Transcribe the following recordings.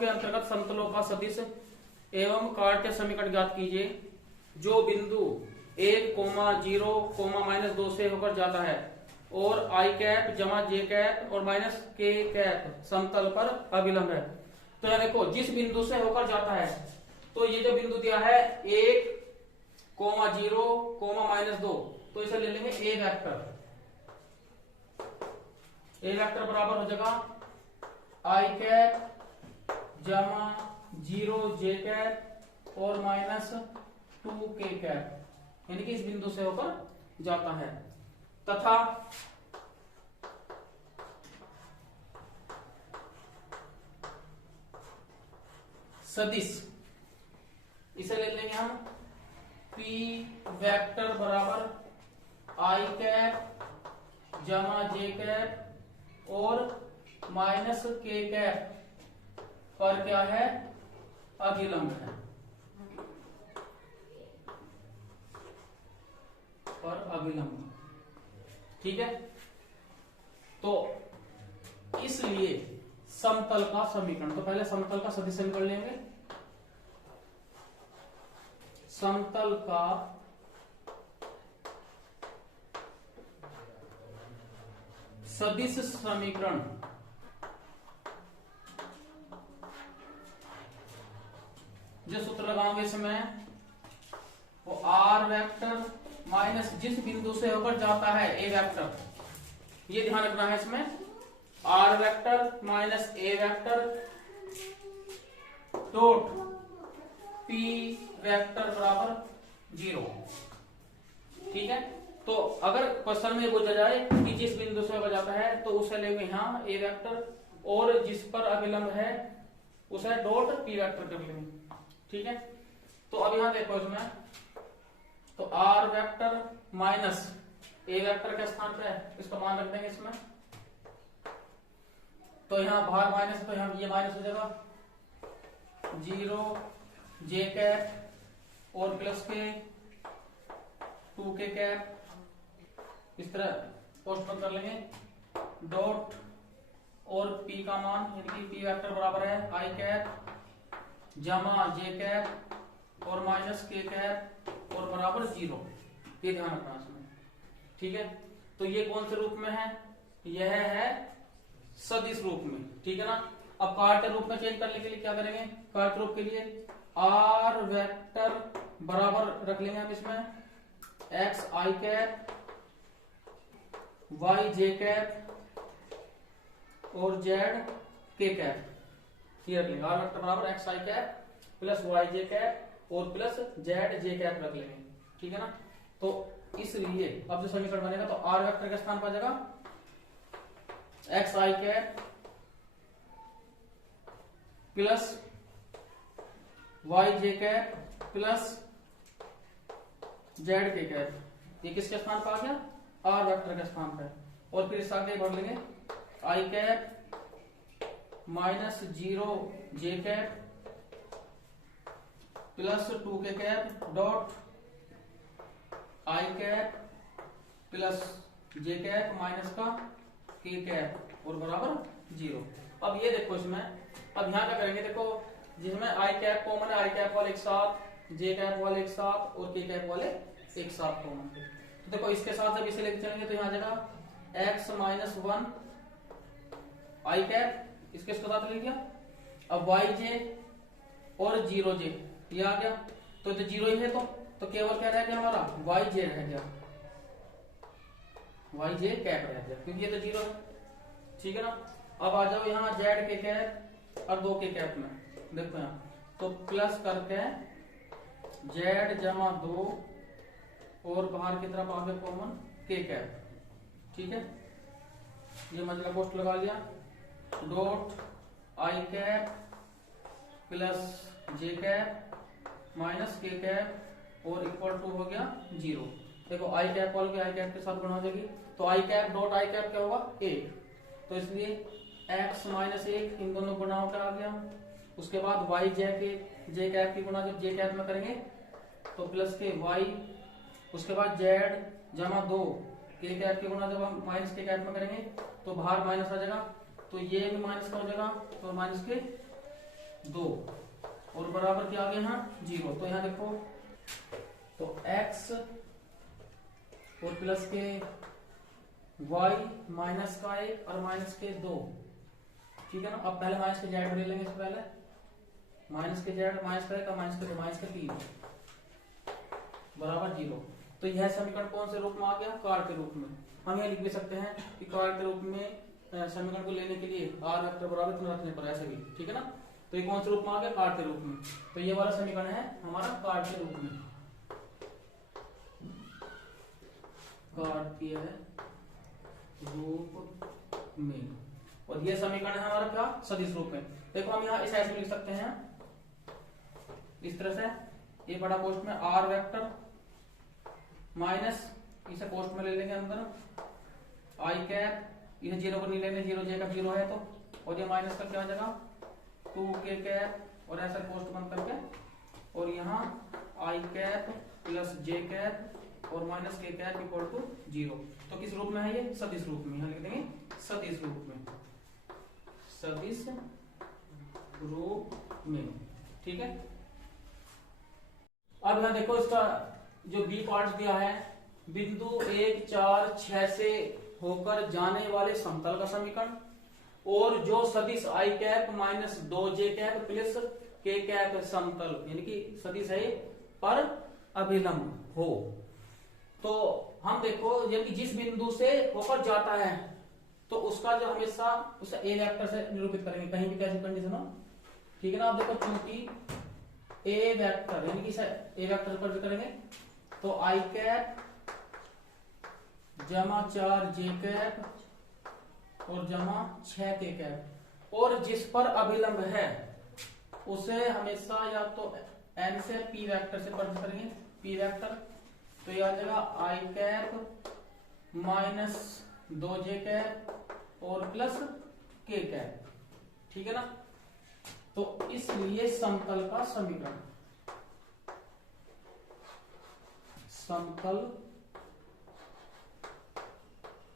के अंतर्गत समतलों का सदिश एवं कार्त्य समीकरण ज्ञात कीजिए। जो बिंदु 1,0,-2 से होकर जाता है और आई कैप जमा जे कैप और माइनस के कैप समतल पर अभिलंब है। तो यहाँ देखो जिस बिंदु से होकर जाता है, तो ये जो बिंदु दिया है 1,0,-2, तो इसे ले लेंगे ए वेक्टर। ए वेक्टर बराबर हो जाएगा आई कैप जमा 0 जे कैप और माइनस 2 के कैप, यानी कि इस बिंदु से होकर जाता है। तथा सदिश इसे ले लेंगे हम पी वेक्टर बराबर आई कैप जमा जे कैप और माइनस के कैप पर क्या है, अभिलंब है, पर अभिलंब। ठीक है, तो इसलिए समतल का समीकरण, तो पहले समतल का सदिश समीकरण लेंगे। समतल का सदिश समीकरण जो सूत्र लगाओगे इसमें, वो आर वेक्टर माइनस जिस बिंदु से होकर जाता है ए वेक्टर, ये ध्यान रखना है इसमें, R vector minus A vector dot P vector बराबर 0। ठीक है, तो अगर क्वेश्चन में पूछा जाए कि जिस बिंदु से होकर जाता है तो उसे लेंगे यहाँ ए वेक्टर, और जिस पर अभिलंब है उसे डॉट पी वेक्टर कर लेंगे। ठीक है, तो अब यहां देखो इसमें, तो R vector minus A vector के स्थान पे है, इसका मान रख देंगे इसमें। तो यहाँ बाहर माइनस, तो यहाँ ये माइनस हो जाएगा 0 जे कैप और प्लस के 2 के कैप, इस तरह पोस्ट कर लेंगे डॉट और पी का मान, यानी कि पी वेक्टर बराबर है आई कैप जमा जे कैप और माइनस के कैप और बराबर 0। ये ध्यान रखना इसमें। ठीक है, तो ये कौन से रूप में है, यह है सदिश रूप में। ठीक है ना। अब कार्त्य रूप में चेंज करने के लिए क्या करेंगे, कार्त्य रूप के लिए आर वेक्टर बराबर रख लेंगे हम इसमें एक्स आई कैप वाई जे कैप और जेड के कैप, ये रख लेंगे। आर वेक्टर बराबर एक्स आई कैप प्लस वाई जे कैप और प्लस जेड जे कैप रख लेंगे। ठीक है ना। तो इसलिए अब जो समीकरण बनेगा, तो आर वेक्टर के स्थान पर आ जाएगा एक्स आई कैप प्लस वाई जे कैप प्लस जेड के कैप, ये किसके स्थान पर आ गया, आर वेक्टर के स्थान पर। और फिर इस आगे बढ़ लेंगे आई कैप माइनस 0 जे कैप प्लस 2 के cap dot I cap plus J cap minus का के कैप और बराबर 0। अब ये देखो इसमें, अब यहाँ क्या करेंगे, देखो जिसमें आई कैप कॉमन है, आई कैप वाले एक साथ, जे कैप वाले एक साथ और के कैप वाले एक साथ कॉमन। तो देखो इसके साथ जब इसे लेके चलेंगे तो यहाँ आ जाएगा एक्स माइनस 1 आई कैप, इसके साथ ले लिया। अब वाई जे और 0 जे ये आ गया, तो 0 ही है, तो केवल क्या रह गया हमारा वाई जे रह गया, वाई जे कैप रह गया, क्योंकि ये तो 0 है। ठीक है ना। अब आ जाओ यहाँ जेड के कैप और 2 के कैप में, देखो यहाँ तो प्लस करके जेड जमा 2 और बाहर की तरफ आगे कॉमन के कैप। ठीक है, ये मतलब पोस्ट लगा लिया dot I cap plus J cap minus के कैप और इक्वल टू हो गया 0। देखो आई कैप वाले के आई कैप के साथ गुणा हो जाएगी, तो आई कैप डॉट आई कैप क्या होगा 1, तो इसलिए x माइनस 1 इन दोनों गुणाओं का आ गया। उसके बाद y जे कैप की गुणा जब जे कैप में करेंगे तो प्लस के y, उसके बाद z जमा 2 के कैप की गुणा जब हम माइनस के कैप में करेंगे तो बाहर माइनस आ जाएगा, तो ये भी माइनस का हो जाएगा, तो माइनस के 2 और बराबर क्या आ गया यहाँ 0। तो यहाँ देखो तो x और प्लस के y माइनस का 1 और माइनस के 2, ठीक है ना। अब पहले माइनस के जेड ले लेंगे, इससे पहले माइनस के जेड माइनस का 1 और माइनस के 2 माइनस के 3 बराबर 0। तो यह समीकरण कौन से रूप में आ गया, कार्ड के रूप में। हम यह लिख भी सकते हैं कि कार्ड के रूप में समीकरण को लेने के लिए आर वेक्टर बराबर इतना रखने पर ऐसे भी, ठीक है ना। तो ये कौन से रूप में आ गया, कार्ड के रूप में। तो ये वाला समीकरण है हमारा कार्ड के रूप में, कार्ड किया है रूप में। और ये समीकरण है हमारा क्या, सदिश रूप में। देखो हम यहाँ इस ऐसे लिख सकते हैं इस तरह से, ये बड़ा पोस्ट में आर वेक्टर माइनस इसे पोस्ट में ले लेंगे अंदर आई कैप, इसे 0 को नहीं लेंगे, 0 j का 0 है तो, और ये माइनस का क्या हो जाएगा 2k कैप, और ऐसा पोस्ट बंद करके, और यहाँ i cap plus j cap और minus k cap equal to 0। तो किस रूप में है ये, सदिश रूप में। यहाँ लिख देंगे सदिश रूप में, सदिश रूप में, ठीक है। अब यहाँ देखो इसका जो बी पार्ट दिया है, बिंदु 1 4 6 से होकर जाने वाले समतल का समीकरण, और जो सदिश i cap minus 2j cap plus k cap समतल यानी कि सदिश है पर अभिलंब हो। तो हम देखो यदि जिस बिंदु से होकर जाता है तो उसका जो हमेशा उसे ए वेक्टर से निरूपित करेंगे, कहीं भी कैसी कंडीशन हो, ठीक है ना। आप देखो चूंकि ए वेक्टर यानी कि ए वेक्टर पर करेंगे तो आई कैप जमा 4j कैप और जमा 6k कैप, और जिस पर अभिलंब है उसे हमेशा या तो n से p वेक्टर से परिचित करेंगे, p वेक्टर। तो यह आ जाएगा आई कैप माइनस 2j कैप और प्लस k कैप, ठीक है ना। तो इसलिए समतल का समीकरण, समतल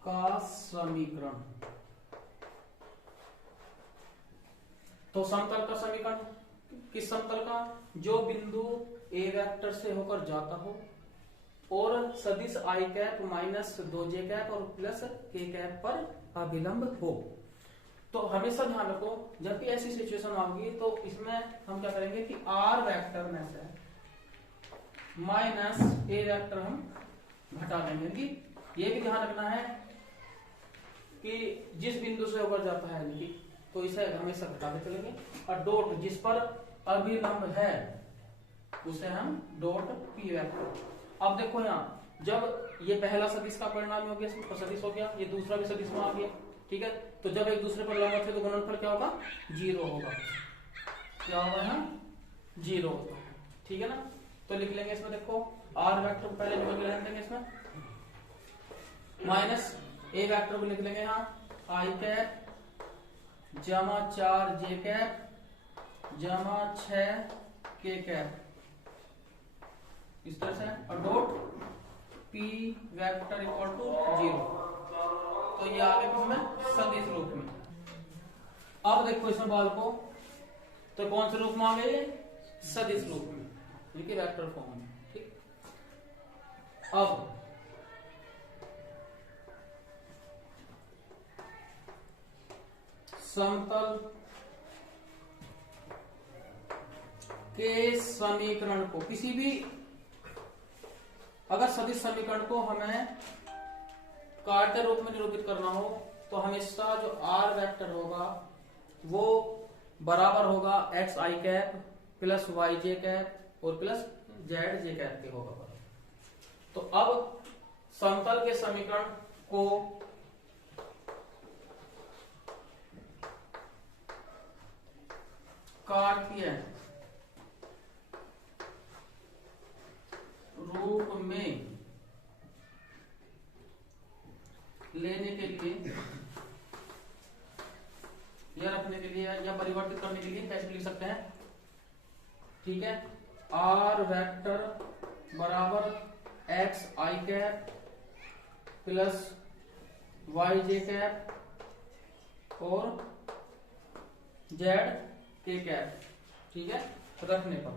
का समीकरण, तो समतल का समीकरण किस समतल का, जो बिंदु ए वेक्टर से होकर जाता हो और सदिश i cap minus 2j cap और प्लस k कैप पर अभिलंब हो। तो हमेशा ध्यान रखो जब भी ऐसी सिचुएशन आएगी तो इसमें हम क्या करेंगे कि आर वेक्टर में से माइनस ए वेक्टर हम घटा देंगे। कि ये भी ध्यान रखना है कि जिस बिंदु से होकर जाता है कि तो इसे हमेशा घटाते चलेंगे, और डॉट जिस पर अभिलंब है उसे हम डॉट पी वेक्टर। अब देखो यहाँ जब ये पहला सदिश का परिणाम हो गया, तो सदिश हो गया, ये दूसरा भी सदिश में आ गया, ठीक है। तो जब एक दूसरे पर लंब थे तो गुणनफल क्या होगा, 0 होगा। क्या होगा यहाँ 0 होगा, ठीक है ना। तो लिख लेंगे इसमें देखो आर वेक्टर को पहले जो रहने देंगे इसमें माइनस ए वेक्टर को लिख लेंगे यहाँ आई कैप जमा 4j कैप जमा 6k कैप इस तरह से, और dot p vector equal to 0। तो ये आ गया किसमें, सदिश रूप में। अब देखो इसमें बाल को, तो कौन से रूप में आ गए, सदिश रूप में, यानी वेक्टर फॉर्म में, ठीक। अब समतल के समीकरण को, किसी भी अगर सदिश समीकरण को हमें कार्ड के रूप में निरूपित करना हो तो हमेशा जो आर वेक्टर होगा वो बराबर होगा एक्स आई कैप प्लस वाई जे कैप और प्लस जेड जे कैप के होगा। तो अब समतल के समीकरण को कार्तीय रूप में लेने के लिए या रखने के लिए या परिवर्तित करने के लिए कैसे लिख सकते हैं, ठीक है। आर वेक्टर बराबर एक्स आई कैप प्लस वाई जे कैप और जेड के कैप, ठीक है, रखने पर,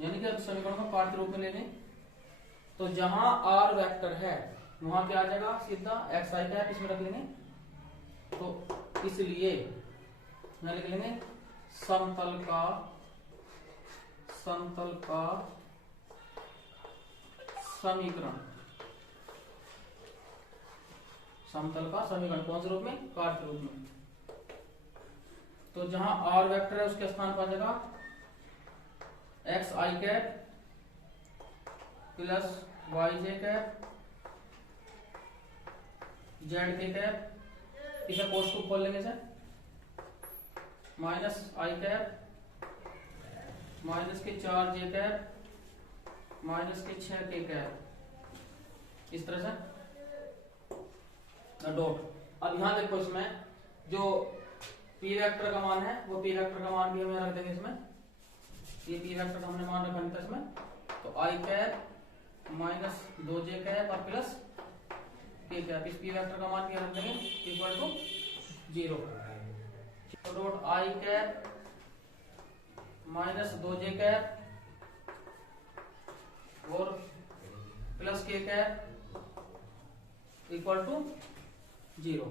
यानी कि अब समीकरण को कार्य रूप में ले लें तो जहां r वेक्टर है वहां पे आ जाएगा सीधा एक्स आई कैप, इसमें रख लेंगे। तो इसलिए यहां लिख लेंगे समतल का समीकरण, समतल का समीकरण कौन से रूप में, कार्य रूप में। तो जहां r वेक्टर है उसके स्थान पर आ जाएगा एक्स आई कैप प्लस वाई जे कैप जेड के कैप, इसे कोष्ठ को खोल लेंगे सर, माइनस आई कैप माइनस के 4 जे कैप माइनस के 6 के कैप, इस तरह से डॉट। अब यहां देखो इसमें जो पी वेक्टर का मान है वो पी वेक्टर का मान भी हमें रख देंगे इसमें, ये पी वेक्टर का हमने मान रखा नहीं था इसमें, तो आई कैप माइनस 2 जे कैप और प्लस के कैप, इस पी वेक्टर का मान क्या रख देंगे इक्वल टू 0। तो dot I cap minus 2 J cap और प्लस के कैप इक्वल टू 0।